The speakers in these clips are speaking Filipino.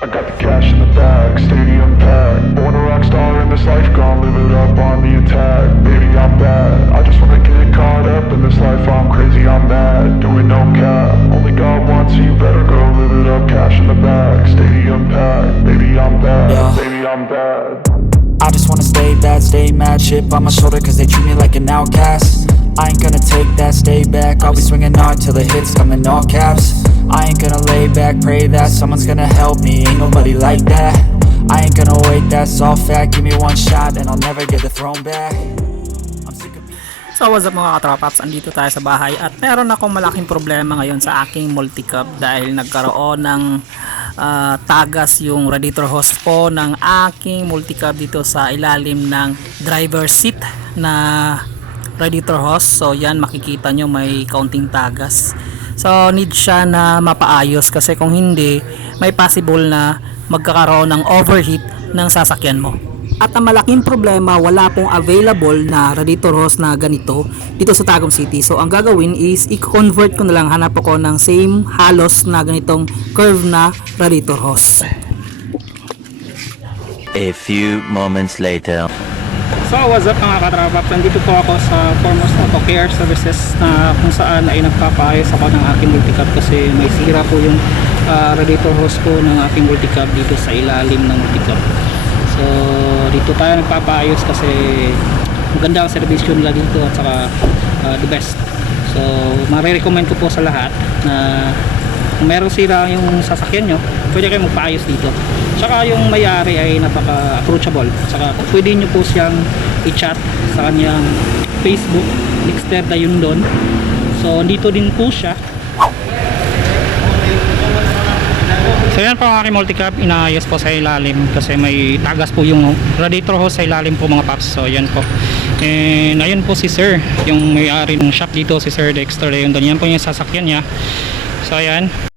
I got the cash in the bag, stadium packed. Born a rock star in this life, gonna live it up on the attack. Baby, I'm bad. I just wanna get caught up in this life. I'm crazy, I'm mad. Doing no cap. Only God wants you better go live it up. Cash in the bag, stadium packed. Baby, I'm bad. Yeah. Baby, I'm bad. I just wanna stay bad, stay mad Chip on my shoulder cause they treat me like an outcast I ain't gonna take that, stay back I'll be swinging hard till the hits come in all caps I ain't gonna lay back, pray that someone's gonna help me. Ain't nobody like that. I ain't gonna wait, that's all fact. Give me one shot and I'll never get the throne back. So what's up mga katropaps, andito tayo sa bahay at meron akong malaking problema ngayon sa aking multicup dahil nagkaroon ng ah, tagas yung radiator hose po ng aking multicup dito sa ilalim ng driver seat na radiator hose. So yan makikita nyo may kaunting tagas. So need siya na mapaayos kasi kung hindi may possible na magkakaroon ng overheat ng sasakyan mo. At ang malaking problema, wala pong available na radiator hose na ganito dito sa Tagum City. So ang gagawin is i-convert ko na lang, hanap ako ng same halos na ganitong curve na radiator hose. A few moments later. So what's up mga katrapaps, nandito po ako sa Foremost Auto Care Services na kung saan ay nagpapaayos ako ng aking multicab kasi may sira po yung ah, radiator hose ko ng aking multicab dito sa ilalim ng multicab. So dito tayo nagpapaayos kasi maganda ang servisyo nila dito at saka ah, the best. So marirecommend ko po sa lahat na kung meron sira yung sasakyan nyo, pwede kayo magpaayos dito. Tsaka yung may-ari ay napaka-approachable. Tsaka pwede nyo po siyang i-chat sa kanyang Facebook, Nixter Dayundon. So, dito din po siya. So yan po ang aking multicab, inaayos po sa ilalim kasi may tagas po yung radiator hose sa ilalim po mga paps. So yan po. And ayun po si Sir, yung may-ari ng shop dito, si Sir Dexter Dayundon. Yan po yung sasakyan niya. So ayan.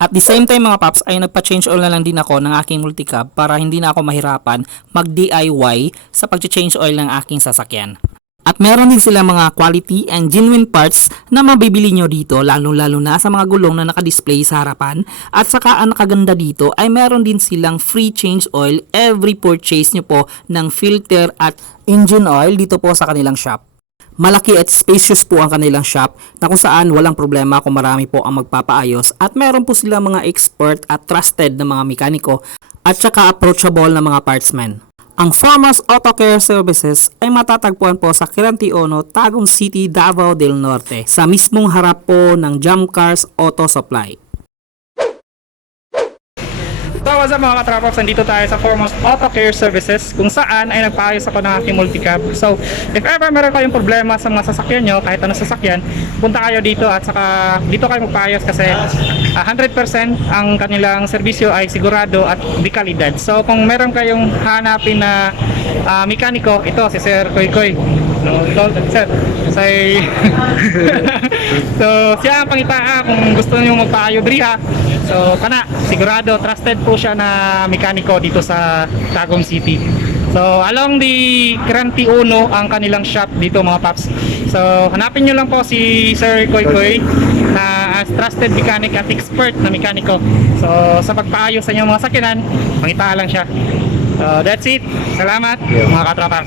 At the same time mga paps ay nagpa-change oil na lang din ako ng aking multicab para hindi na ako mahirapan mag-DIY sa pag-change oil ng aking sasakyan. At meron din sila mga quality and genuine parts na mabibili nyo dito lalo-lalo na sa mga gulong na nakadisplay sa harapan. At saka ang nakaganda dito ay meron din silang free change oil every purchase nyo po ng filter at engine oil dito po sa kanilang shop. Malaki at spacious po ang kanilang shop na kung saan walang problema kung marami po ang magpapaayos at meron po sila mga expert at trusted na mga mekaniko at saka approachable na mga partsmen. Ang Farmers Auto Care Services ay matatagpuan po sa Kiranti Ono, Tagum City, Davao del Norte sa mismong harap po ng Jam Cars Auto Supply. What's up mga katrapops, nandito tayo sa Foremost Auto Care Services kung saan ay nagpaayos ako ng aking multicab. So if ever meron kayong problema sa mga sasakyan nyo, kahit anong sasakyan, punta kayo dito at saka dito kayo magpaayos kasi ah, 100% ang kanilang serbisyo ay sigurado at dekalidad. So kung meron kayong hanapin na ah, mekaniko, ito si Sir Koy Koy. So, ito, sir, say... so siya ang pangitaa kung gusto niyo magpaayo driha. So, kana, sigurado, trusted po siya na mekaniko dito sa Tagum City. So, along the Kiranti Uno ang kanilang shop dito mga paps. So, hanapin nyo lang po si Sir Koy Koy na as trusted mechanic at expert na mekaniko. So, sa pagpaayos sa inyong mga sakinan, pangita lang siya. So, that's it. Salamat, mga katrapas.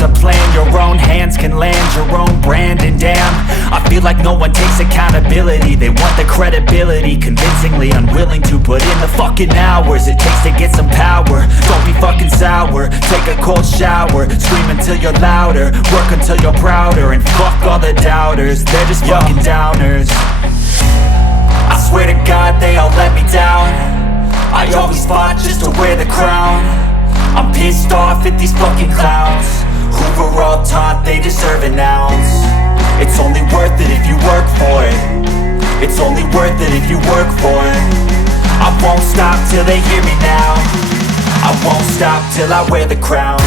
a plan Your own hands can land your own brand. And damn, I feel like no one takes accountability. They want the credibility Convincingly unwilling to put in the fucking hours It takes to get some power. Don't be fucking sour. Take a cold shower. Scream until you're louder. Work until you're prouder. And fuck all the doubters. They're just fucking downers. I swear to God they all let me down. I always fought just to wear the crown. I'm pissed off at these fucking It's only worth it if you work for it. I won't stop till they hear me now. I won't stop till I wear the crown